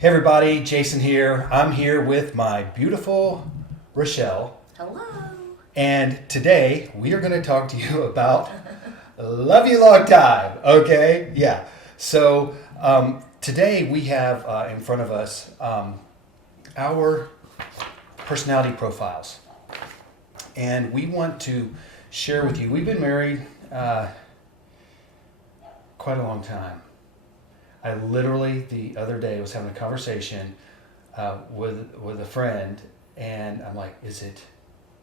Hey everybody, Jason here. I'm here with my beautiful Rochelle. Hello. And today we are going to talk to you about Love You Long Time. Okay? Yeah. So today we have in front of us our personality profiles. And we want to share with you, we've been married quite a long time. I literally the other day was having a conversation with a friend, and I'm like, "Is it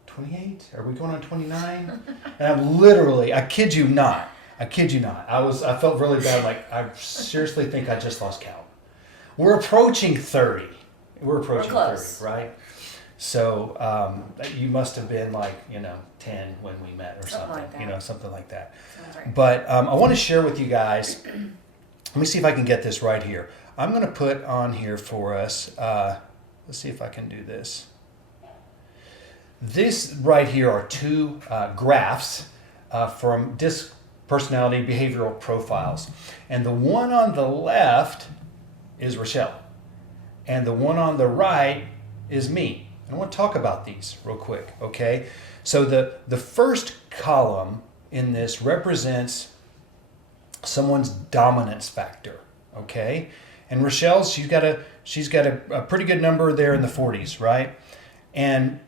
28? Are we going on 29?" And I'm literally, I kid you not, I felt really bad. Like, I seriously think I just lost count. We're approaching 30. We're approaching 30, right? So you must have been like 10 when we met or something, like that. Something like that. Sounds right. But I want to share with you guys. Let me see if I can get this right here. I'm going to put on here for us, let's see if I can do this. This right here are two graphs from DISC personality behavioral profiles. And the one on the left is Rochelle. And the one on the right is me. And I want to talk about these real quick, okay? So the first column in this represents someone's dominance factor, okay? And Rochelle's, she's got a pretty good number there in the 40s, right? And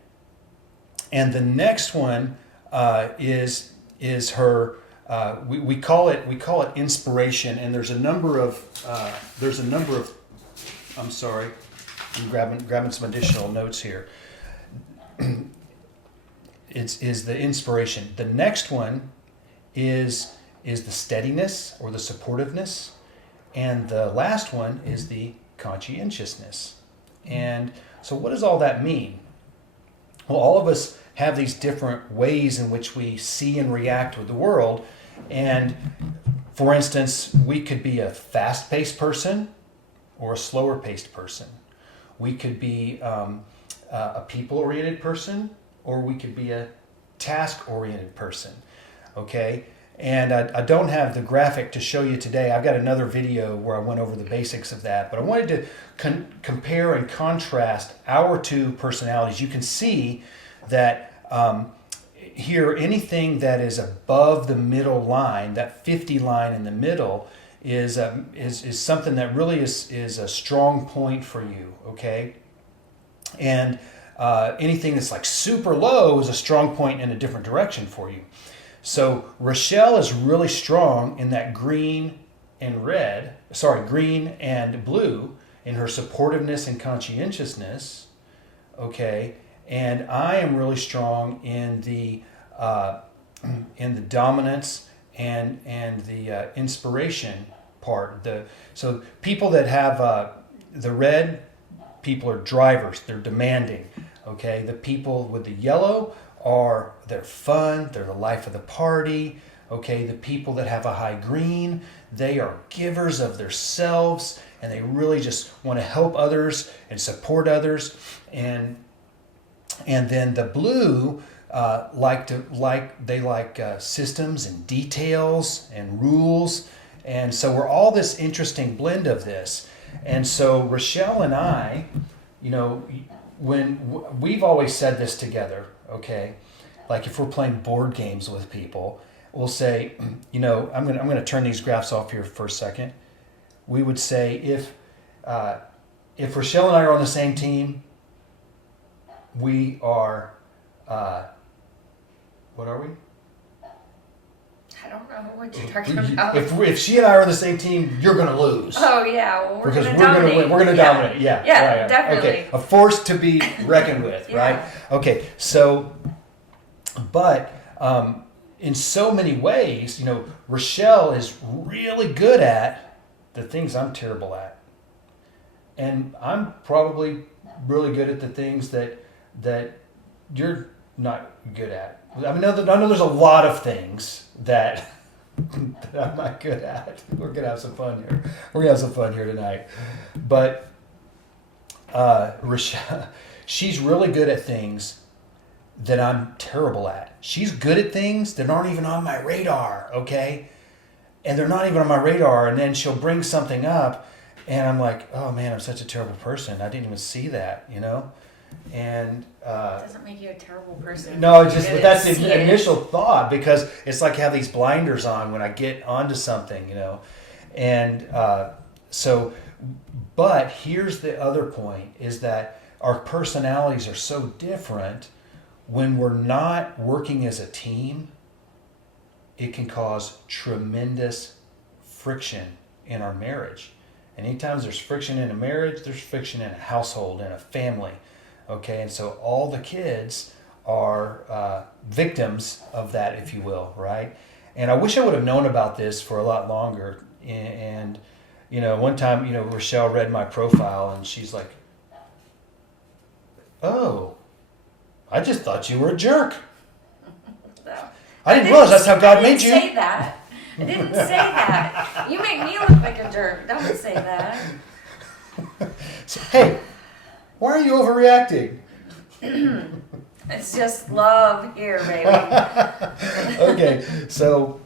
the next one is her. We call it inspiration. And there's a number of. I'm sorry, I'm grabbing some additional notes here. Is the inspiration. The next one is the steadiness or the supportiveness, and the last one is the conscientiousness. And so what does all that mean? Well, all of us have these different ways in which we see and react with the world. And for instance, we could be a fast-paced person or a slower-paced person. We could be a people-oriented person, or we could be a task-oriented person, okay? And I don't have the graphic to show you today. I've got another video where I went over the basics of that. But I wanted to compare and contrast our two personalities. You can see that here, anything that is above the middle line, that 50 line in the middle, is something that really is a strong point for you, okay? And anything that's like super low is a strong point in a different direction for you. So Rochelle is really strong in that green and blue in her supportiveness and conscientiousness, okay? And I am really strong in the dominance and the inspiration part. So people that have the red, people are drivers. They're demanding, okay? The people with the yellow they're fun, they're the life of the party, okay? The people that have a high green, they are givers of themselves, and they really just want to help others and support others. And then the blue like systems and details and rules. And so we're all this interesting blend of this. And so Rochelle and I, when we've always said this together, okay, like if we're playing board games with people, we'll say, I'm gonna turn these graphs off here for a second. We would say if Rochelle and I are on the same team, we are what are we? I don't know what you're talking about. If she and I are on the same team, you're going to lose. Oh yeah, well, because we're going to win. We're going to dominate. Yeah, right. Definitely. Okay, a force to be reckoned with, Yeah. right? Okay, so, but in so many ways, Rochelle is really good at the things I'm terrible at, and I'm probably really good at the things that you're not good at. I know there's a lot of things that I'm not good at. We're gonna have some fun here. We're gonna have some fun here tonight. But Rochelle, she's really good at things that I'm terrible at. She's good at things that aren't even on my radar, okay? And they're not even on my radar, and then she'll bring something up, And I'm like, oh man, I'm such a terrible person. I didn't even see that, you know? And It doesn't make you a terrible person. no, it's just You but that's didn't see the it. initial thought, because it's like I have these blinders on when I get onto something, you know? And so, but here's the other point, is that our personalities are so different. When we're not working as a team, it can cause tremendous friction in our marriage. And anytime there's friction in a marriage, there's friction in a household, in a family. Okay, and so all the kids are victims of that, if you will, right? And I wish I would have known about this for a lot longer. And you know, one time, you know, Rochelle read my profile and she's like, "Oh, I just thought you were a jerk. So, I didn't realize that's how God I made didn't you." say that. I didn't say that. You make me look like a jerk. Don't say that. So, hey, why are you overreacting? It's just love here, baby. So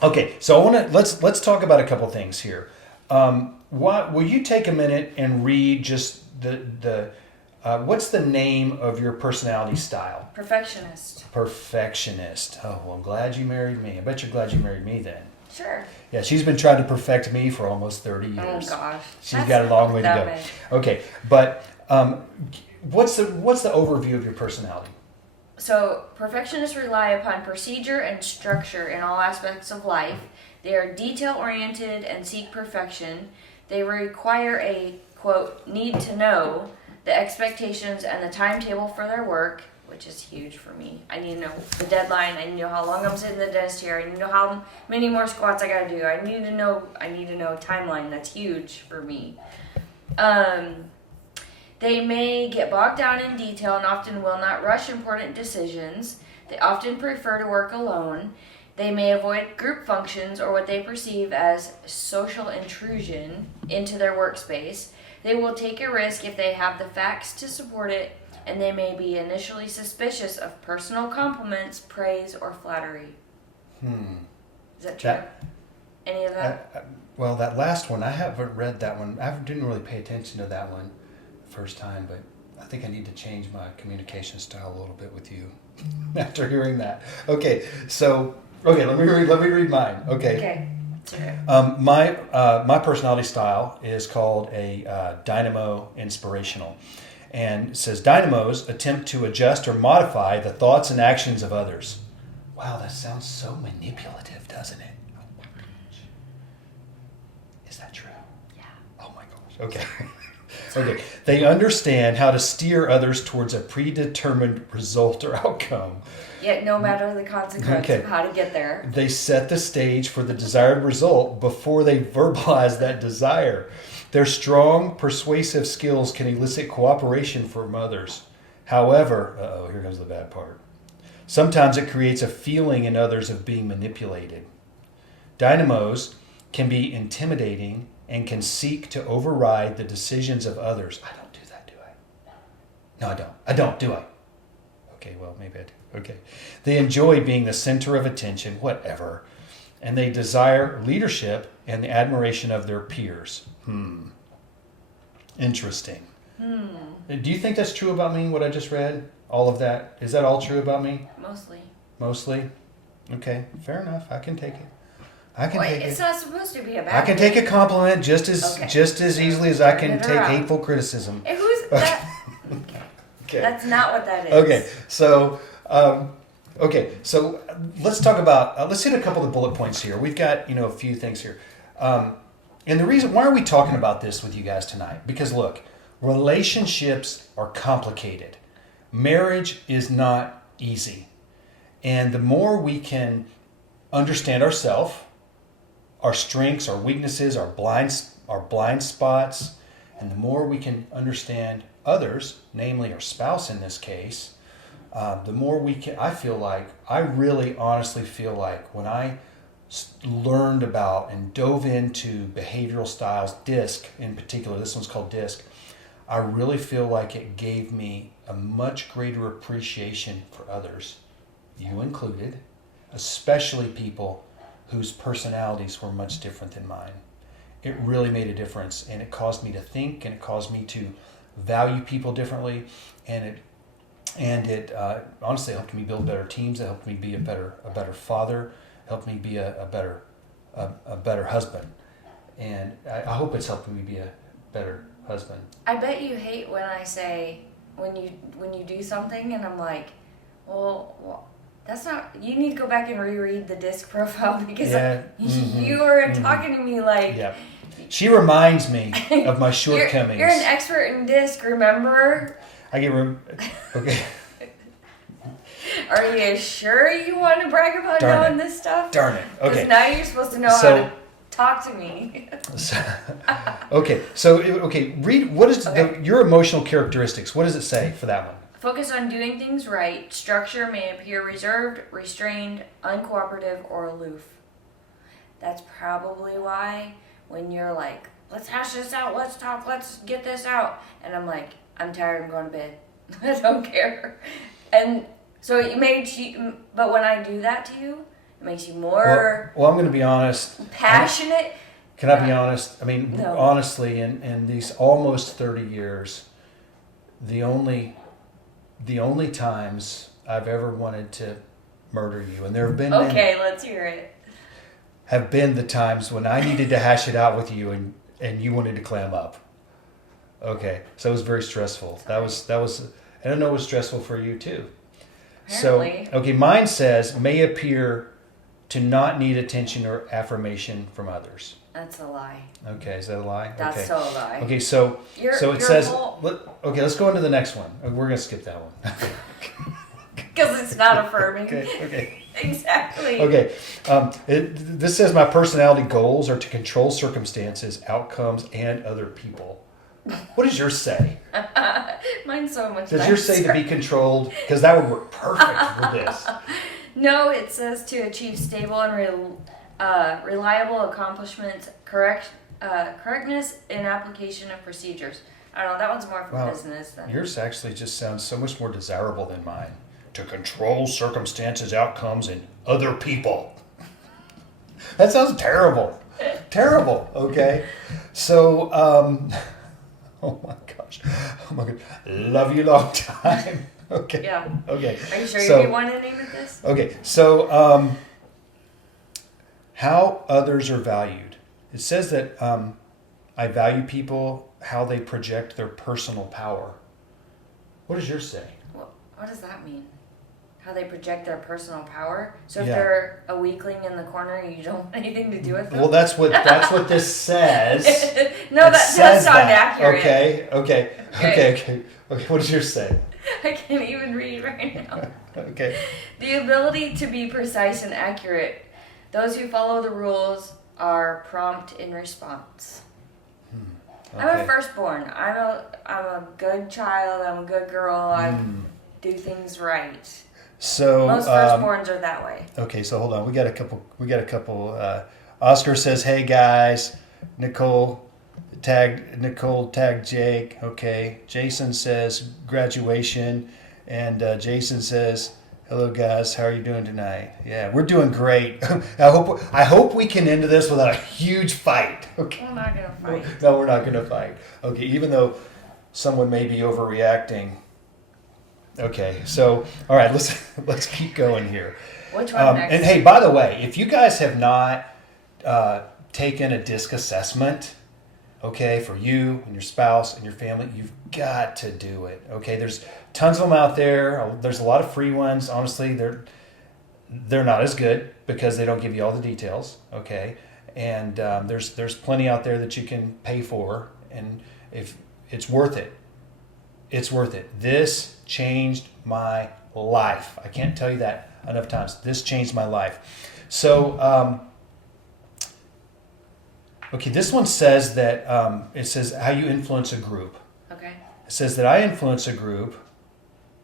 I want to let's talk about a couple things here. What will you take a minute and read just the what's the name of your personality style? Perfectionist. Perfectionist. Oh, well, I'm glad you married me. I bet you're glad you married me then. Sure. Yeah, she's been trying to perfect me for almost 30 years. Oh gosh. She's got a long way to go. big. Okay, but what's the overview of your personality? So, perfectionists rely upon procedure and structure in all aspects of life. They are detail oriented and seek perfection. They require a, quote, need to know the expectations and the timetable for their work, which is huge for me. I need to know the deadline. I need to know how long I'm sitting in the dentist chair. I need to know how many more squats I gotta do. I need to know timeline. That's huge for me. They may get bogged down in detail and often will not rush important decisions. They often prefer to work alone. They may avoid group functions or what they perceive as social intrusion into their workspace. They will take a risk if they have the facts to support it, and they may be initially suspicious of personal compliments, praise, or flattery. Is that true? Any of that? Well, that last one, I haven't read that one. I didn't really pay attention to that one first time, but I think I need to change my communication style a little bit with you after hearing that. Okay, so let me read mine. Okay. My personality style is called a dynamo inspirational, and it says dynamos attempt to adjust or modify the thoughts and actions of others. Wow, that sounds so manipulative, doesn't it? Oh my gosh. Is that true? Yeah. Oh my gosh. Okay. Okay. They understand how to steer others towards a predetermined result or outcome. Yet no matter the consequence Okay. of how to get there. They set the stage for the desired result before they verbalize that desire. Their strong, persuasive skills can elicit cooperation from others. However, here comes the bad part. Sometimes it creates a feeling in others of being manipulated. Dynamos can be intimidating and can seek to override the decisions of others. I don't do that, do I? No, I don't. I don't, do I? Okay, well, maybe I do. Okay. They enjoy being the center of attention, whatever. And they desire leadership and the admiration of their peers. Interesting. Do you think that's true about me, what I just read? All of that? Is that all true about me? Mostly. Mostly? Okay, fair enough. I can take it. I can Wait, take it's it. not supposed to be a bad I can thing. take a compliment just as easily as I can Turn it take around. hateful criticism. Hey, who's that? Okay. That's not what that is. Okay. So, so let's talk about. Let's hit a couple of bullet points here. We've got a few things here, and the reason why are we talking about this with you guys tonight? Because look, relationships are complicated. Marriage is not easy, and the more we can understand ourselves, our strengths, our weaknesses, our blind spots, and the more we can understand others, namely our spouse in this case, the more we can. I really honestly feel like when I learned about and dove into behavioral styles, DISC in particular, this one's called DISC, I really feel like it gave me a much greater appreciation for others, you included, especially people whose personalities were much different than mine. it really made a difference, and it caused me to think, and it caused me to value people differently, and it honestly helped me build better teams. It helped me be a better father. Helped me be a better husband, and I hope it's helping me be a better husband. I bet you hate when I say when you do something and I'm like, well, that's not. You need to go back and reread the disc profile because you were talking to me like. Yeah. She reminds me of my shortcomings. You're an expert in disc, remember? I get okay. Are you sure you want to brag about knowing this stuff? Darn it. Okay. Because now you're supposed to know how to talk to me. Read what is your emotional characteristics. What does it say for that one? Focus on doing things right. Structure may appear reserved, restrained, uncooperative, or aloof. That's probably why when you're like, let's hash this out, let's talk, let's get this out. And I'm like, I'm tired, I'm going to bed. I don't care. And so but when I do that to you, it makes you more well, I'm going to be honest. Passionate. Can I be honest? I mean, no. Honestly, in these almost 30 years, the only times I've ever wanted to murder you, and there have been let's hear it. Have been the times when I needed to hash it out with you, and you wanted to clam up. Okay, so it was very stressful. That was. I don't know it was stressful for you too. Apparently. So mine says may appear to not need attention or affirmation from others. That's a lie. Okay, is that a lie? That's so a lie. Okay, so it says. Let's go into the next one. We're gonna skip that one. Because it's not affirming. Okay. Exactly. Okay. This says my personality goals are to control circumstances, outcomes, and other people. What does yours say? Mine's so much. Does yours say to be controlled? Because that would work perfect for this. No, it says to achieve stable and reliable accomplishments, correctness in application of procedures. I don't know. That one's more for business. Yours actually just sounds so much more desirable than mine. To control circumstances, outcomes, and other people. That sounds terrible. Terrible. Okay. So, oh my gosh. Love you long time. Okay. Yeah. Okay. Are you sure you want to name it this? Okay. So, how others are valued. It says that I value people how they project their personal power. What does yours say? What does that mean? How they project their personal power? So if they're a weakling in the corner, you don't want anything to do with them? Well, that's what this says. No, that does sound accurate. Okay. What does yours say? I can't even read right now. Okay. The ability to be precise and accurate. Those who follow the rules are prompt in response. Okay. I'm a firstborn. I'm a good child. I'm a good girl. I do things right. So most firstborns are that way. Okay, so hold on. We got a couple. Oscar says, "Hey guys." Nicole tagged Jake. Okay. Jason says graduation, and Jason says, "Hello guys, how are you doing tonight?" Yeah, we're doing great. I hope we can end this without a huge fight. Okay. We're not gonna fight. No, we're not gonna fight. Okay, even though someone may be overreacting. Okay, so all right, let's keep going here. Which one next? And hey, by the way, if you guys have not taken a DISC assessment, okay, for you and your spouse and your family, you've got to do it. Okay, there's tons of them out there. There's a lot of free ones. Honestly, they're not as good because they don't give you all the details. Okay, and there's plenty out there that you can pay for, and if it's worth it. It's worth it. This changed my life. I can't tell you that enough times. This changed my life. So, okay, this one says that it says how you influence a group. Okay. It says that I influence a group.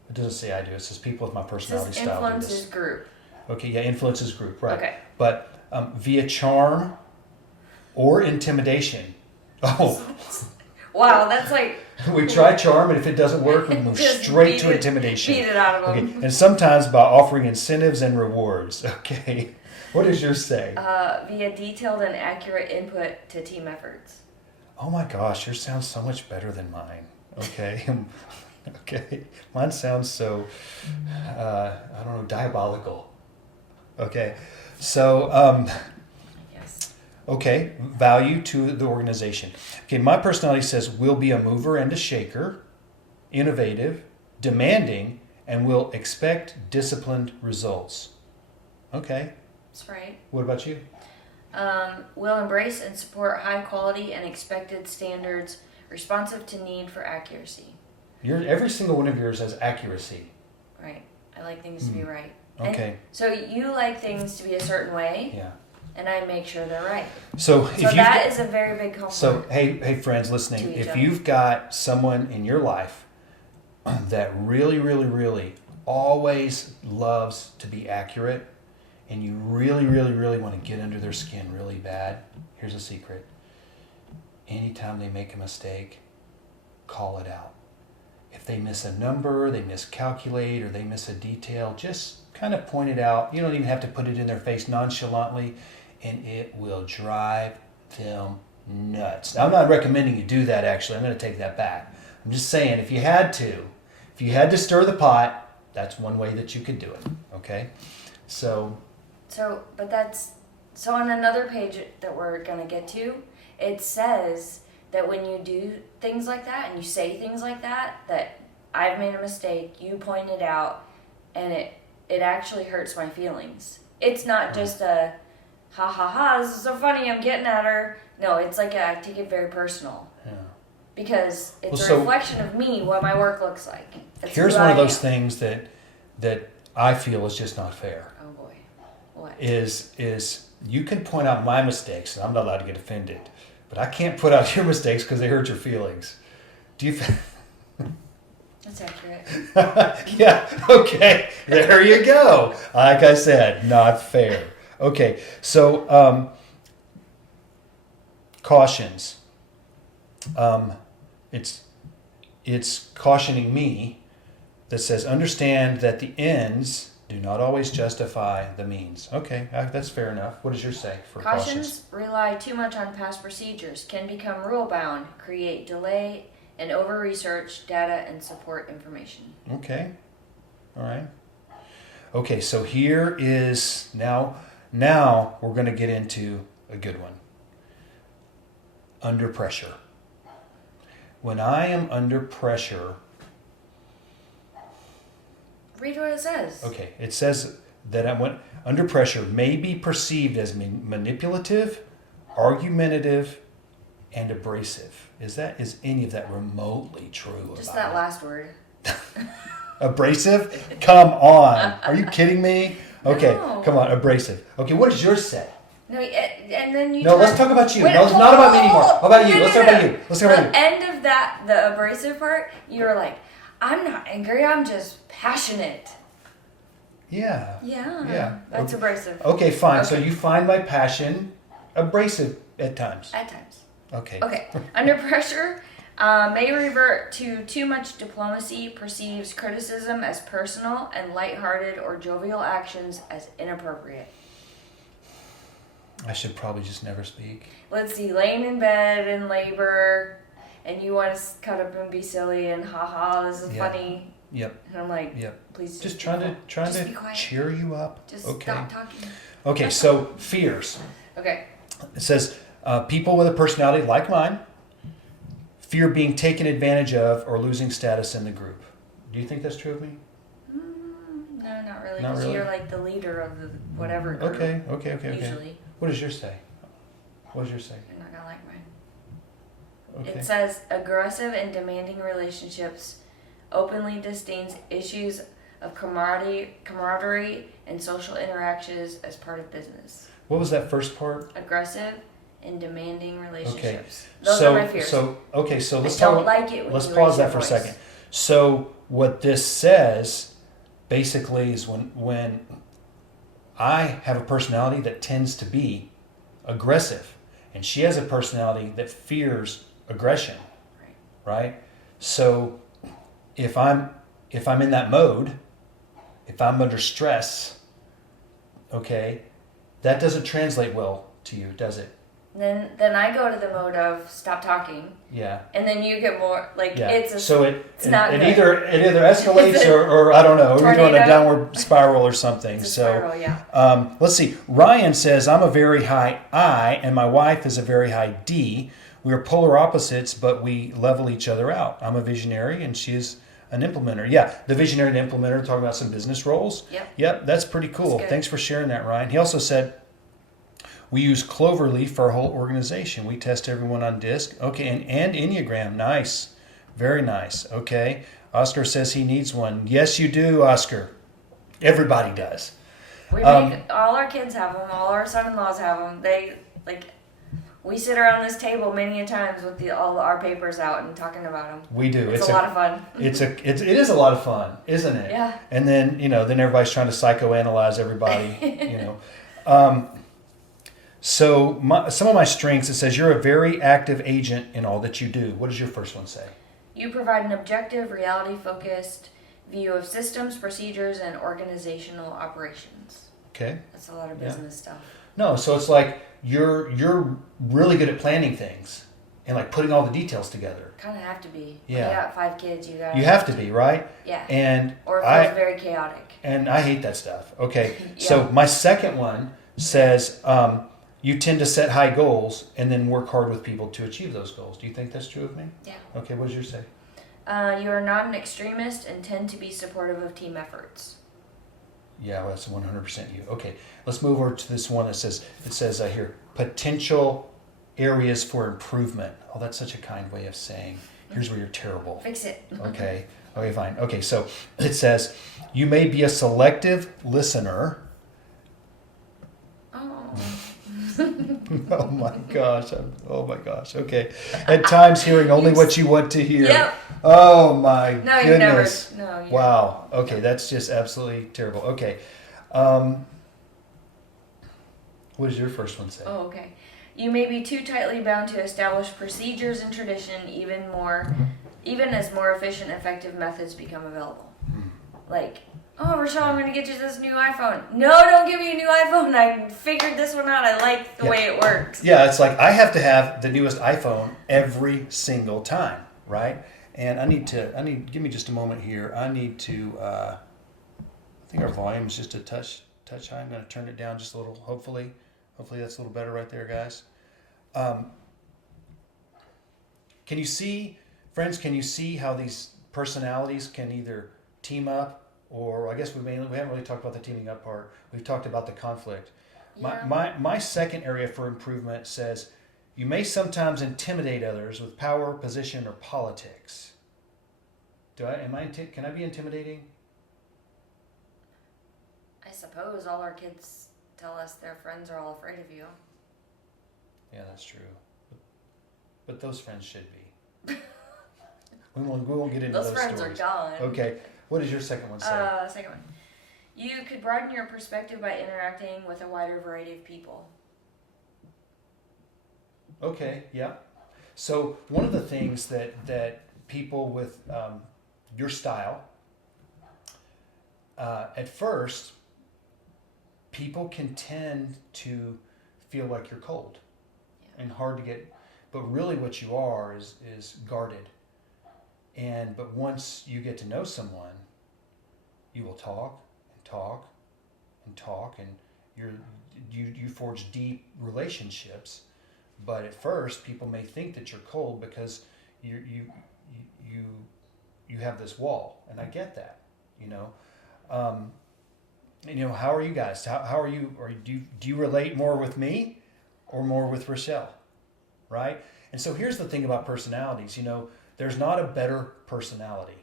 It doesn't say I do. It says people with my personality style do this. Influences group. Okay, yeah, influences group, right. Okay. But via charm or intimidation. Oh. Wow, that's like... We try charm, and if it doesn't work, we move straight to intimidation. Beat it out of them. Okay. And sometimes by offering incentives and rewards. Okay. What does yours say? Via detailed and accurate input to team efforts. Oh my gosh, yours sounds so much better than mine. Okay. Okay. Mine sounds so, I don't know, diabolical. Okay. So, Yes. okay, value to the organization. Okay, my personality says will be a mover and a shaker, innovative, demanding, and will expect disciplined results. Okay. That's right. What about you? Will embrace and support high quality and expected standards, responsive to need for accuracy. Every single one of yours has accuracy. Right. I like things to be right. Okay. And so you like things to be a certain way, Yeah. and I make sure they're right. So So that is a very big compliment. So hey friends listening, To each if other. you've got someone in your life that really, really, really always loves to be accurate, and you really, really, really want to get under their skin really bad, here's a secret. Anytime they make a mistake, call it out. If they miss a number, they miscalculate, or they miss a detail, just kind of point it out. You don't even have to put it in their face nonchalantly, and it will drive them nuts. Now, I'm not recommending you do that, actually. I'm going to take that back. I'm just saying, if you had to stir the pot, that's one way that you could do it, okay? So on another page that we're going to get to, it says that when you do things like that and you say things like that I've made a mistake, you point it out, and it actually hurts my feelings. It's not just a ha ha ha, this is so funny, I'm getting at her. No, it's like I take it very personal. yeah. Because it's Well, a reflection of me, what my work looks like. That's Here's who one I of those am. things that I feel is just not fair. Oh boy. What? Is you can point out my mistakes, and I'm not allowed to get offended, but I can't put out your mistakes because they hurt your feelings. Do you? That's accurate. Yeah. Okay. There you go. Like I said, not fair. Okay. So cautions. It's cautioning me that says understand that the ends do not always justify the means. Okay, that's fair enough. What does yours say for cautions? Cautions rely too much on past procedures, can become rule bound, create delay, and over research data and support information. Okay, all right. Okay, so here is now we're going to get into a good one. Under pressure. When I am under pressure, Read what it says. okay, it says that under pressure may be perceived as manipulative, argumentative, and abrasive. Is any of that remotely true? Just about that it? last word. Abrasive? Come on. Are you kidding me? Okay, No. come on, abrasive. Okay, what does yours say? No, and then you. No, let's talk about you. No, it's not about me anymore. How about you? Let's talk about you. Let's talk about you. The end of that, the abrasive part, you're like, I'm not angry, I'm just passionate. Yeah. Yeah. That's Okay. abrasive. Okay, fine. So Okay. you find my passion abrasive at times. At times. Okay. Okay. Under pressure, may revert to too much diplomacy, perceives criticism as personal, and lighthearted or jovial actions as inappropriate. I should probably just never speak. Let's see, laying in bed in labor, and you want to cut up and be silly and haha, this is Yeah. funny. Yep. And I'm like, Yep. please Just be trying Just to be quiet. cheer you up. Just okay. stop talking. Okay. So fears. Okay. It says people with a personality like mine fear being taken advantage of or losing status in the group. Do you think that's true of me? No, not really. Not Because really? you're like the leader of the whatever group. Okay. Usually. What does yours say? What does yours say? You're not going to like mine. Okay. It says aggressive and demanding relationships, openly disdains issues of camaraderie and social interactions as part of business. What was that first part? Aggressive and demanding Okay. relationships. Those so are my fears. so let's I don't talk. like it when Let's you pause raise that your for a voice. second. So what this says basically is when I have a personality that tends to be aggressive, and she has a personality that fears aggression, right? So if I'm in that mode, if I'm under stress, okay, that doesn't translate well to you, does it? Then I go to the mode of stop talking. Yeah. And then you get more like it's not it good. either escalates or I don't know, you're on a downward spiral or something. It's a spiral, yeah. Let's see. Ryan says, I'm a very high I and my wife is a very high D. We are polar opposites, but we level each other out. I'm a visionary and she is an implementer. Yeah, the visionary and implementer, talking about some business roles. Yep, that's pretty cool. Thanks for sharing that, Ryan. He also said, we use Cloverleaf for our whole organization. We test everyone on DISC. Okay, and Enneagram. Nice. Very nice. Okay. Oscar says he needs one. Yes, you do, Oscar. Everybody does. We make all our kids have them. All our son-in-laws have them. We sit around this table many a times with all our papers out and talking about them. We do. It's a lot of fun. It is a lot of fun, isn't it? Yeah. And then then everybody's trying to psychoanalyze everybody. So some of my strengths, it says you're a very active agent in all that you do. What does your first one say? You provide an objective, reality-focused view of systems, procedures, and organizational operations. Okay. That's a lot of business stuff. No, so it's like you're really good at planning things and like putting all the details together. Kind of have to be. Yeah. You got 5 kids. You have to be, right? Yeah. Or it feels very chaotic. And I hate that stuff. Okay. So my second one says you tend to set high goals and then work hard with people to achieve those goals. Do you think that's true of me? Yeah. Okay, what does yours say? You are not an extremist and tend to be supportive of team efforts. Yeah, well, that's 100% you. Okay, let's move over to this one that says, here, potential areas for improvement. Oh, that's such a kind way of saying, here's where you're terrible. Fix it. Okay, fine. Okay, so it says, you may be a selective listener. Oh my gosh. Okay. At times hearing only what you want to hear. Yep. Oh my goodness. You never. No. Wow. Okay, that's just absolutely terrible. Okay. What does your first one say? Oh, okay. You may be too tightly bound to established procedures and tradition, even as more efficient, effective methods become available. Like, oh, Rochelle, I'm going to get you this new iPhone. No, don't give me a new iPhone. I figured this one out. I like the way it works. Yeah, it's like I have to have the newest iPhone every single time, right? And give me just a moment here. I need to, I think our volume is just a touch high. I'm going to turn it down just a little, hopefully that's a little better right there, guys. Can you see how these personalities can either team up, or I guess we haven't really talked about the teaming up part. We've talked about the conflict. Yeah. My second area for improvement says you may sometimes intimidate others with power, position, or politics. Can I be intimidating? I suppose all our kids tell us their friends are all afraid of you. Yeah, that's true. But those friends should be. we won't get into those friends stories. Are gone. Okay. What does your second one say? Second one. You could broaden your perspective by interacting with a wider variety of people. Okay, yeah. So one of the things that people with your style, at first, people can tend to feel like you're cold and hard to get, but really what you are is guarded. But once you get to know someone, you will talk and talk and talk, and you forge deep relationships. But at first, people may think that you're cold because you have this wall, and I get that. How are you guys? How are you? Or do you relate more with me, or more with Rochelle, right? And so here's the thing about personalities. There's not a better personality.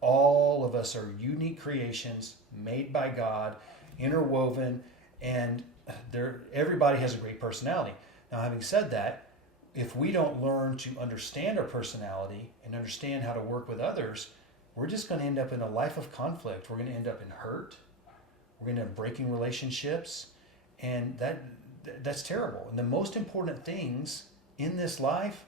All of us are unique creations made by God, interwoven, and everybody has a great personality. Now, having said that, if we don't learn to understand our personality and understand how to work with others, we're just going to end up in a life of conflict. We're going to end up in hurt. We're going to end up breaking relationships, and that's terrible. And the most important things in this life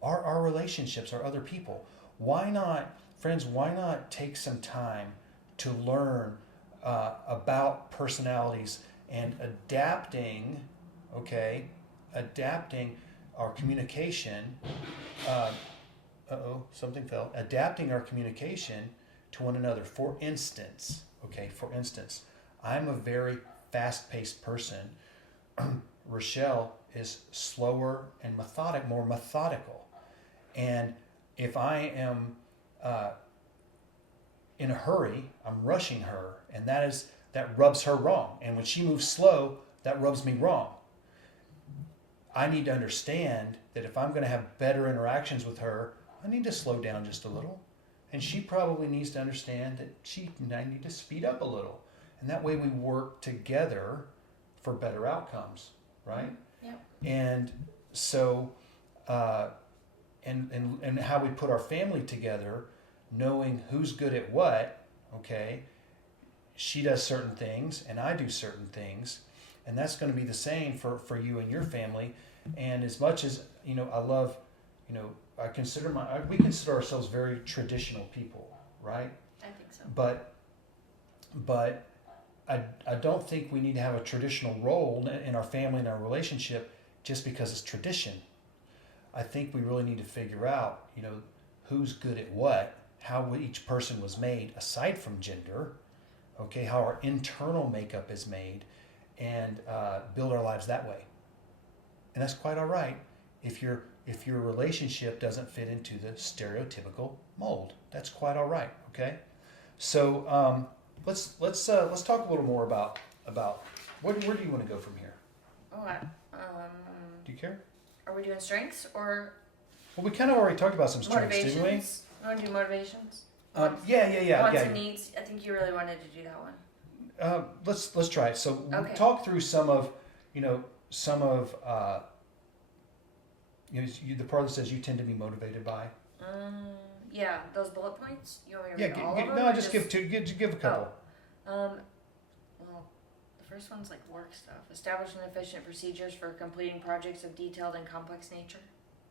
are our relationships, are other people. Why not, friends, why not take some time to learn about personalities and adapting, okay, adapting our communication. Something fell. Adapting our communication to one another. For instance, I'm a very fast-paced person. Rochelle is slower and more methodical. And if I am in a hurry, I'm rushing her, and that rubs her wrong. And when she moves slow, that rubs me wrong. I need to understand that if I'm going to have better interactions with her, I need to slow down just a little. And she probably needs to understand that I need to speed up a little. And that way we work together for better outcomes, right? Yep. And so, and how we put our family together, knowing who's good at what, okay? She does certain things and I do certain things. And that's going to be the same for you and your family. And as much as, I love, we consider ourselves very traditional people, right? I think so. But I don't think we need to have a traditional role in our family and our relationship just because it's tradition. I think we really need to figure out, who's good at what, how each person was made aside from gender, okay, how our internal makeup is made, and build our lives that way. And that's quite all right if your relationship doesn't fit into the stereotypical mold. That's quite all right. Okay, so let's talk a little more about where do you want to go from here? Do you care? Are we doing strengths or Well, we kind of already talked about some strengths, didn't we? motivations? You want to do motivations? Yeah. Wants and needs. I think you really wanted to do that one. Let's try it. So Okay. talk through some of the part that says you tend to be motivated by. Yeah, those bullet points. You want me to read all of them? No, or just give a couple. Well, the first one's like work stuff. Establishing efficient procedures for completing projects of detailed and complex nature.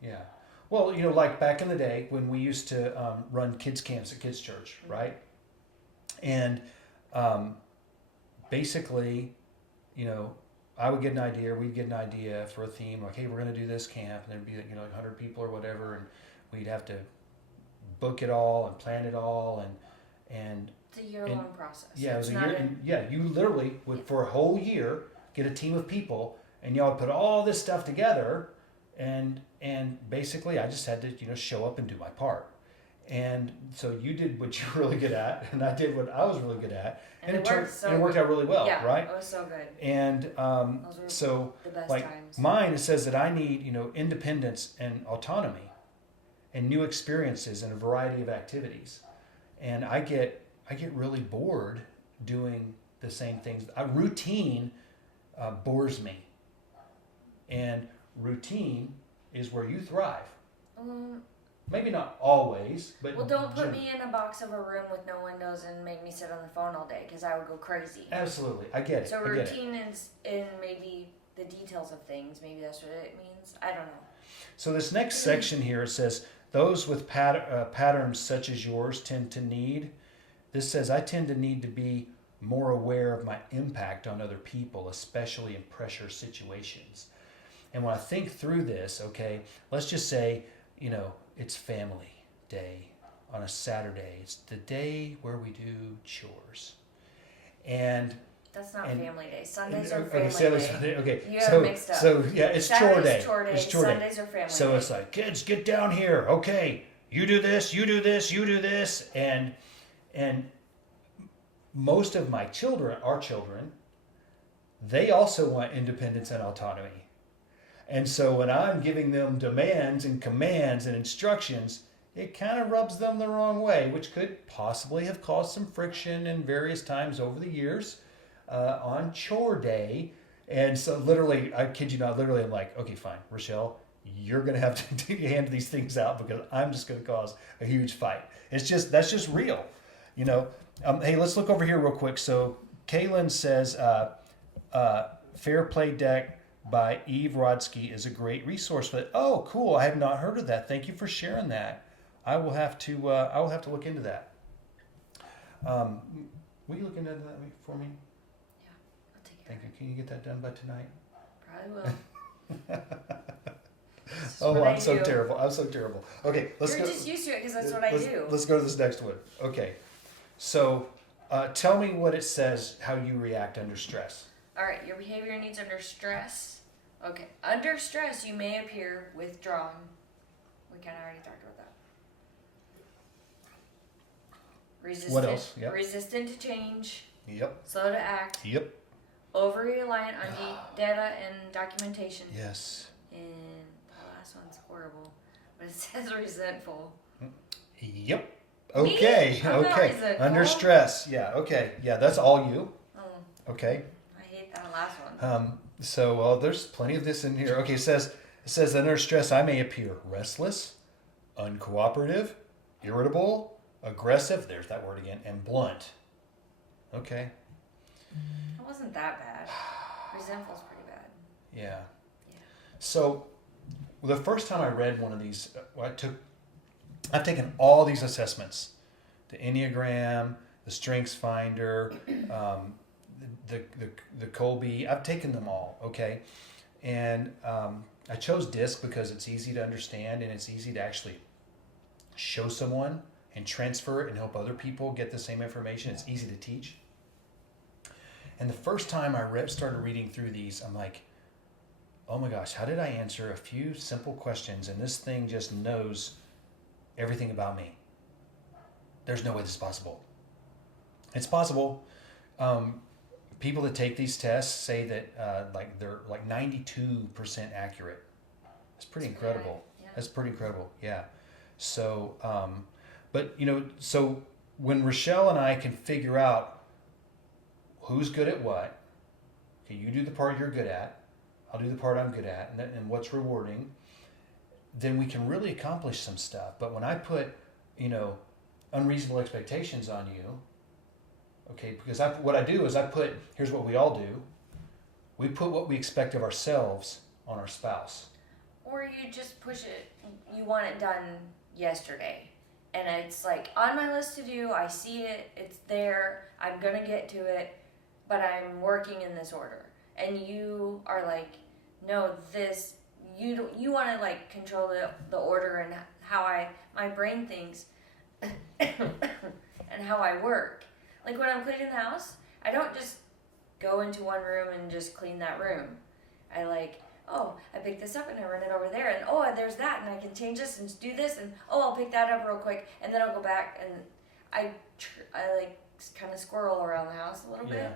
Yeah. Well, like back in the day when we used to run kids camps at kids church, Mm-hmm. right? And basically, I would get an idea, we'd get an idea for a theme, like, hey, we're going to do this camp, and there'd be, 100 people or whatever, and we'd have to book it all and plan it all, and It's a year-long process. yeah, it was It's a not year. And yeah, you literally would for a whole year get a team of people, and y'all would put all this stuff together, and basically I just had to show up and do my part. And so you did what you were really good at, and I did what I was really good at, And it worked out really well, yeah, right? it was so good. And Those were so the best like times. mine, it says that I need independence and autonomy, and new experiences and a variety of activities, and I get really bored doing the same things. Routine bores me, and routine is where you thrive. Maybe not always, but Well, don't put me in a box of a room with no windows and make me sit on the phone all day because I would go crazy. Absolutely, I get it. So I get it. routine is in maybe the details of things. Maybe that's what it means. I don't know. So this next section here, it says, those with patterns such as yours tend to need. This says, I tend to need to be more aware of my impact on other people, especially in pressure situations. And when I think through this, okay, let's just say, it's family day on a Saturday. It's the day where we do chores. And That's not family day. Sundays are family day. Okay, You have it mixed up. So yeah, it's chore day. Chore day. It's chore day. Sundays are family So day. it's like, kids, get down here. Okay, you do this, you do this, you do this, and most of my children, our children, they also want independence and autonomy. And so when I'm giving them demands and commands and instructions, it kind of rubs them the wrong way, which could possibly have caused some friction in various times over the years on chore day. And so literally, I kid you not, literally I'm like, okay, fine, Rochelle, you're going to have to hand these things out because I'm just going to cause a huge fight. That's just real, Hey, let's look over here real quick. So Kaylin says, Fair Play Deck by Eve Rodsky is a great resource for that. Oh, cool! I have not heard of that. Thank you for sharing that. I will have to look into that. Will you look into that for me? Yeah, I'll take care Thank you. Can you get that done by tonight? Probably will. Oh, I'm so terrible. I'm so terrible. Okay, let's You're go. just used to it because that's what I do. Let's go to this next one. Okay, so tell me what it says, how you react under stress. All right, your behavior needs under stress. Okay, under stress, you may appear withdrawn. We kind of already talked about that. Resistant, What else? Yep. Resistant to change. Yep. Slow to act. Yep. Over reliant on data and documentation. Yes. And the last one's horrible, but it says resentful. Yep. Okay. Me? I'm not Okay. resentful. Under stress. Yeah. Okay. Yeah. That's all you. Oh, Okay. I hate that last one. So there's plenty of this in here. Okay. It says under stress I may appear restless, uncooperative, irritable, aggressive. There's that word again, and blunt. Okay. It wasn't that bad. Resentful's pretty bad. Yeah. Yeah. So the first time I read one of these, I've taken all these assessments, the Enneagram, the Strengths Finder, the Colby. I've taken them all. Okay, and I chose DISC because it's easy to understand and it's easy to actually show someone and transfer it and help other people get the same information. It's easy to teach. And the first time I started reading through these, I'm like, oh my gosh, how did I answer a few simple questions and this thing just knows everything about me? There's no way this is possible. It's possible. People that take these tests say that they're like 92% accurate. That's pretty incredible. Yeah. That's pretty incredible. Yeah. So, but so when Rochelle and I can figure out who's good at what, okay, you do the part you're good at, I'll do the part I'm good at, and what's rewarding, then we can really accomplish some stuff. But when I put, unreasonable expectations on you, okay, because what I do is here's what we all do. We put what we expect of ourselves on our spouse. Or you just push it, you want it done yesterday. And it's like on my list to do, I see it, it's there, I'm going to get to it, but I'm working in this order. And you are like, no, you want to like control the order and how my brain thinks and how I work. Like when I'm cleaning the house, I don't just go into one room and just clean that room. I pick this up and I run it over there, and there's that, and I can change this and do this, and I'll pick that up real quick, and then I'll go back, and I kind of squirrel around the house a little bit,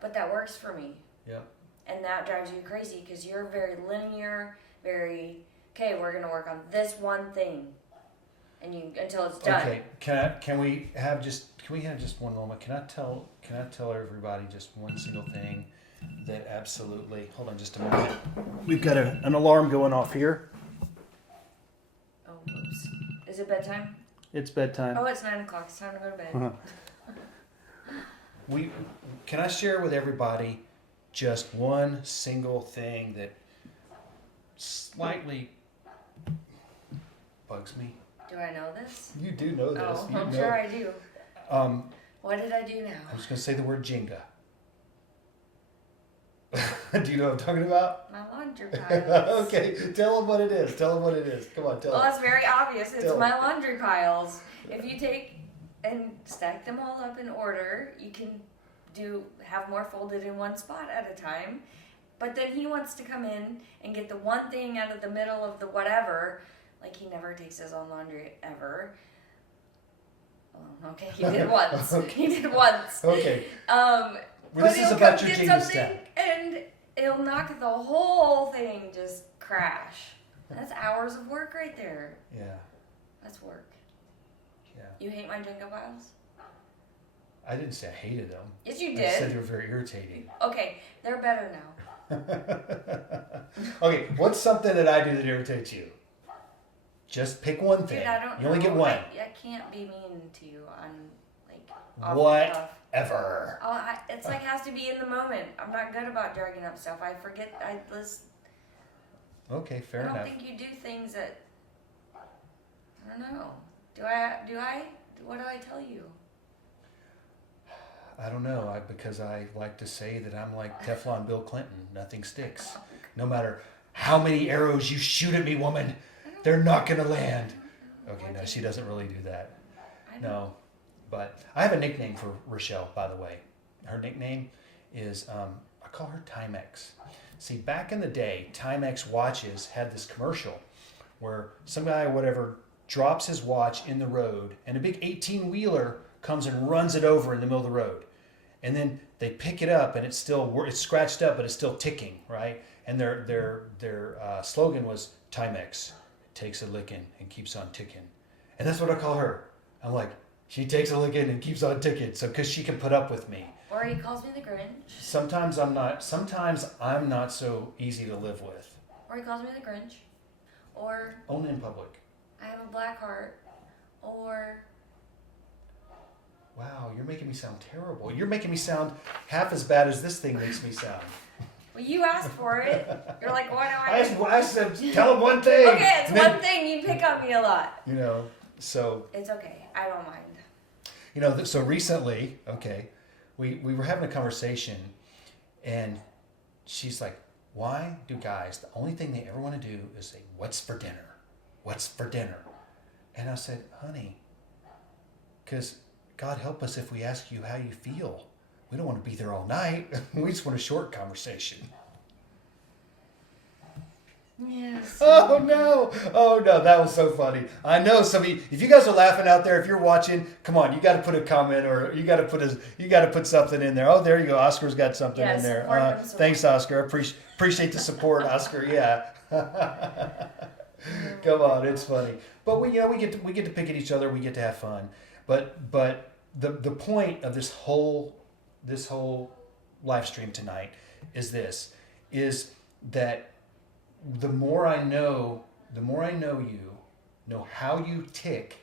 but that works for me. Yep. And that drives you crazy because you're very linear, okay, we're gonna work on this one thing, and until it's done. Okay, can we have just one moment? Can I tell everybody just one single thing that absolutely, hold on just a minute. We've got an alarm going off here. Oh, whoops. Is it bedtime? It's bedtime. Oh, it's 9 o'clock. It's time to go to bed. Uh-huh. Can I share with everybody just one single thing that slightly bugs me? Do I know this? You do know this. Oh, I'm sure I do. What did I do now? I'm just going to say the word Jenga. Do you know what I'm talking about? My laundry piles. Okay, tell them what it is. Tell them what it is. Come on, tell Well, them. that's very obvious. It's Tell my 'em. laundry piles. If you take and stack them all up in order, you can have more folded in one spot at a time. But then he wants to come in and get the one thing out of the middle of the whatever. Like he never takes his own laundry ever. Oh, okay, he did once. Okay. He did once. Okay. But this is he'll about come your get Jenga something stack. and it'll knock the whole thing just crash. That's hours of work right there. Yeah. That's work. Yeah. You hate my Jenga piles? I didn't say I hated them. Yes, you I said did. they were very irritating. Okay, they're better now. Okay, what's something that I do that irritates you? Just pick one thing. Dude, I don't you only know. get one. I can't be mean to you on off the cuff. Whatever. It's like has to be in the moment. I'm not good about dragging up stuff. I forget. Okay, fair I don't enough. think you do things that. I don't know. Do I? What do I tell you? I don't know. Because I like to say that I'm like Teflon Bill Clinton. Nothing sticks. No matter how many arrows you shoot at me, woman, they're not going to land. Okay, no, she doesn't really do that. No. But I have a nickname for Rochelle, by the way. Her nickname is, I call her Timex. See, back in the day, Timex watches had this commercial where some guy, whatever, drops his watch in the road and a big 18-wheeler comes and runs it over in the middle of the road. And then they pick it up and it's scratched up, but it's still ticking, right? And their slogan was Timex takes a licking and keeps on ticking. And that's what I call her. I'm like, she takes a licking and keeps on ticking. So, because she can put up with me. Or he calls me the Grinch. Sometimes I'm not so easy to live with. Or he calls me the Grinch. Or Only in public. I have a black heart. Or Wow, you're making me sound terrible. You're making me sound half as bad as this thing makes me sound. well, you asked for it. You're like, why do I said, tell them one thing. Okay, it's one thing. You pick on me a lot. You know, so. It's okay. I don't mind. You know, so recently, we were having a conversation, and she's like, why do guys, the only thing they ever want to do is say, what's for dinner? What's for dinner? And I said, honey, because God help us if we ask you how you feel. We don't want to be there all night. We just want a short conversation. Yes. Oh no, that was so funny. I know some of you, if you guys are laughing out there, if you're watching, come on, you got to put a comment or you got to put something in there. Oh, there you go. Oscar's got something in there. Thanks, Oscar. I appreciate the support, Oscar. Yeah. Come on, it's funny. But we get to pick at each other. We get to have fun. But the point of this whole live stream tonight is that the more I know you, know how you tick,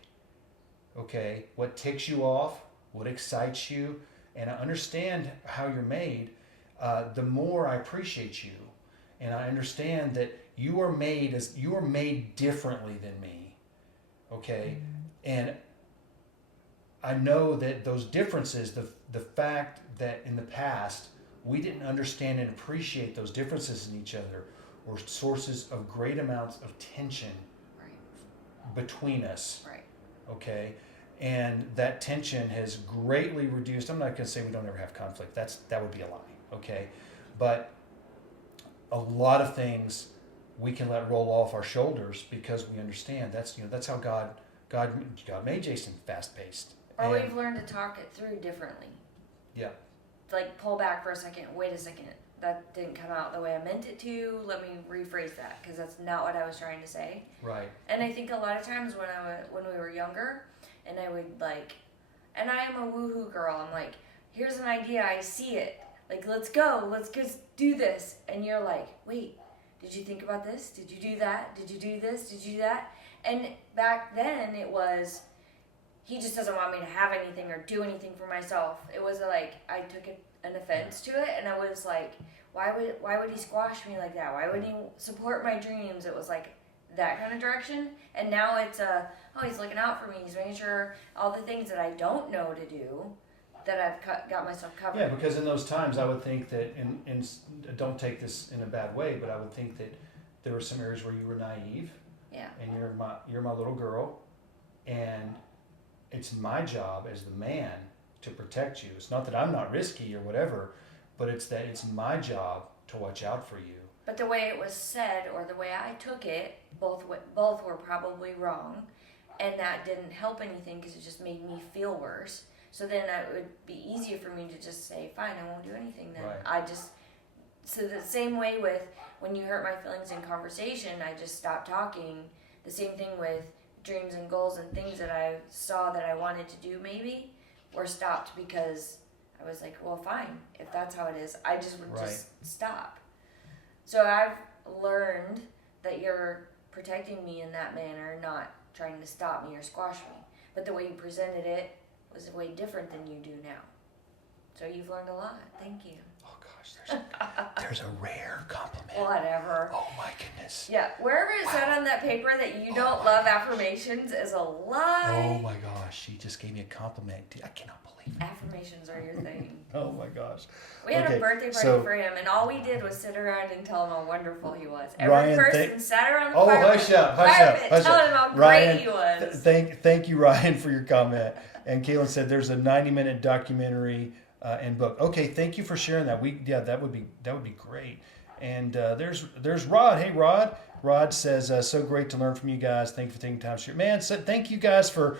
okay, what ticks you off, what excites you, and I understand how you're made, the more I appreciate you. And I understand that you are made differently than me, okay? And I know that those differences, the fact that in the past we didn't understand and appreciate those differences in each other, were sources of great amounts of tension between us. Right. Okay? And that tension has greatly reduced. I'm not going to say we don't ever have conflict. That would be a lie. Okay? But a lot of things we can let roll off our shoulders because we understand that's how God made Jason fast-paced. Or we've learned to talk it through differently. Yeah. Like pull back for a second. Wait a second. That didn't come out the way I meant it to. Let me rephrase that because that's not what I was trying to say. Right. And I think a lot of times when we were younger, and I would and I am a woohoo girl. I'm like, here's an idea. I see it. Like, let's go. Let's just do this. And you're like, wait, did you think about this? Did you do that? Did you do this? Did you do that? And back then it was, he just doesn't want me to have anything or do anything for myself. It was like I took an offense to it, and I was like, why would he squash me like that? Why would he support my dreams? It was like that kind of direction. And now it's he's looking out for me. He's making sure all the things that I don't know to do, that I've got myself covered. Yeah, because in those times I would think that, and don't take this in a bad way, but I would think that there were some areas where you were naive. Yeah. And you're my little girl, and it's my job as the man to protect you. It's not that I'm not risky or whatever, but it's that it's my job to watch out for you. But the way it was said, or the way I took it, both were probably wrong, and that didn't help anything because it just made me feel worse. So then it would be easier for me to just say, fine, I won't do anything then. Right. So the same way with when you hurt my feelings in conversation, I just stopped talking. The same thing with dreams and goals and things that I saw that I wanted to do maybe, were stopped because I was like, well, fine, if that's how it is, I just would just stop. So I've learned that you're protecting me in that manner, not trying to stop me or squash me. But the way you presented it was way different than you do now. So you've learned a lot. Thank you. Oh gosh, There's a rare compliment. Whatever. Oh my goodness. Yeah, wherever it said on that paper that you don't love affirmations is a lie. Oh my gosh, she just gave me a compliment. Dude, I cannot believe it. Affirmations are your thing. Oh my gosh. We had Okay, a birthday party so- for him, and all we did was sit around and tell him how wonderful he was. Every Ryan, person sat around the Oh, fire hush up, hush telling him up. how Ryan, great he was. Thank you, Ryan, for your comment. And Caitlin said there's a 90-minute documentary and book. Okay, thank you for sharing that. That would be great. And there's Rod. Hey, Rod. Rod says so great to learn from you guys. Thank you for taking time to share. Man, so thank you guys for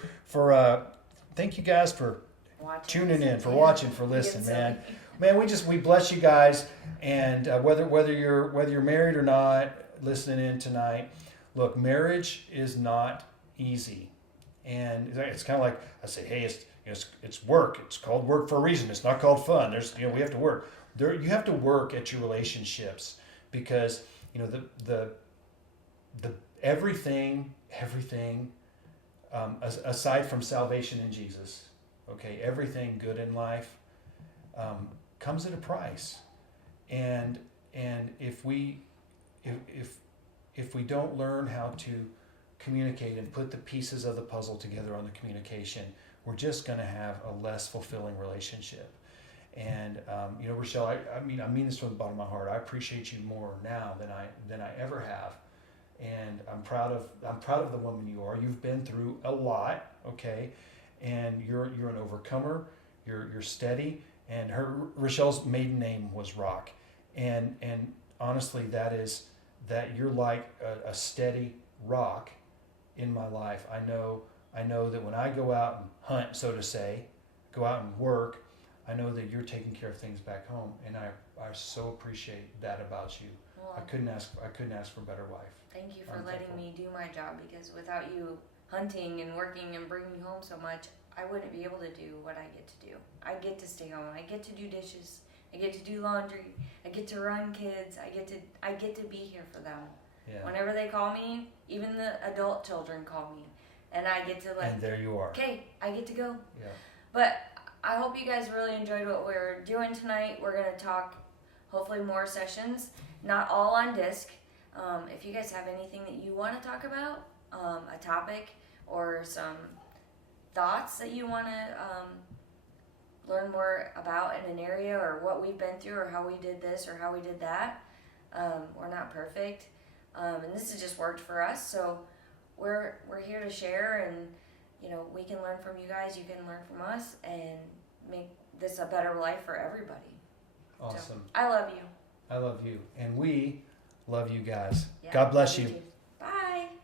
tuning in, for watching, for listening, man. Man, we bless you guys, and whether you're married or not, listening in tonight. Look, marriage is not easy, and it's kind of like I say, hey, it's work. It's called work for a reason. It's not called fun. We have to work. You have to work at your relationships, because the everything aside from salvation in Jesus, okay, everything good in life comes at a price, and if we don't learn how to communicate and put the pieces of the puzzle together on the communication, we're just going to have a less fulfilling relationship. And Rochelle, I mean this from the bottom of my heart. I appreciate you more now than I ever have, and I'm proud of the woman you are. You've been through a lot, okay, and you're an overcomer. You're steady. And Rochelle's maiden name was Rock, and honestly, that you're like a steady rock in my life. I know that when I go out and hunt, so to say, go out and work, I know that you're taking care of things back home, and I so appreciate that about you. Well, I couldn't ask for a better wife. Thank you for I'm letting thankful. me do my job, because without you hunting and working and bringing me home so much, I wouldn't be able to do what I get to do. I get to stay home. I get to do dishes. I get to do laundry. I get to run kids. I get to be here for them. Yeah. Whenever they call me, even the adult children call me, and I get to And there you are. okay, I get to go. Yeah. But I hope you guys really enjoyed what we're doing tonight. We're going to talk, hopefully, more sessions, not all on disc. If you guys have anything that you want to talk about, a topic or some thoughts that you want to learn more about in an area, or what we've been through, or how we did this or how we did that, we're not perfect. And this has just worked for us, so we're here to share, and we can learn from you guys, you can learn from us, and make this a better life for everybody. Awesome. So, I love you. I love you, and we love you guys. Yeah, God bless love you. too.